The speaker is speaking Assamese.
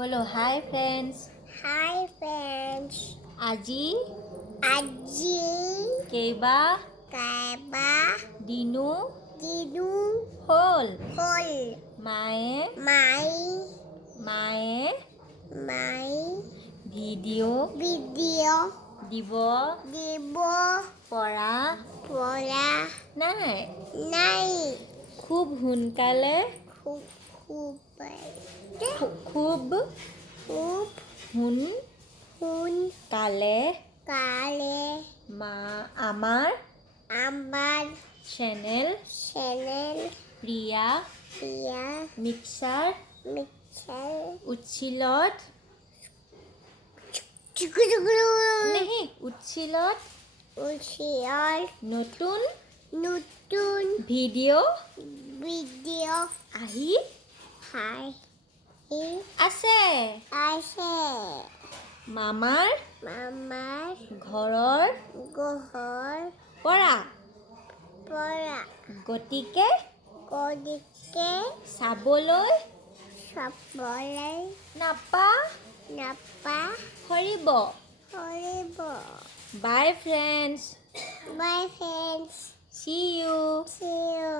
बोलो हाय फ्रेंड्स। Hi friends. আজি আজি কেইবা কাইবা দিনো দিনো হ'ল হ'ল মায়ে মাই মায়ে মাই ভিডিঅ' ভিডিঅ' দিব দিব পৰা পৰা নাই। নাই খুব সোনকালে খুব খুব খুব খুব সোনকালে কালে আমাৰ আমাৰ চেনেল প্ৰিয়া মিক্সাৰ মিক্সাৰ উচ্ছিলত नहीं উচ্ছিলত নতুন নতুন ভিডিঅ' ভিডিঅ' আহি আছে আছে মামাৰ ঘৰৰ পৰা গতিকে চাবলৈ নাপাহৰিব। Bye friends. Bye friends. See you. See you.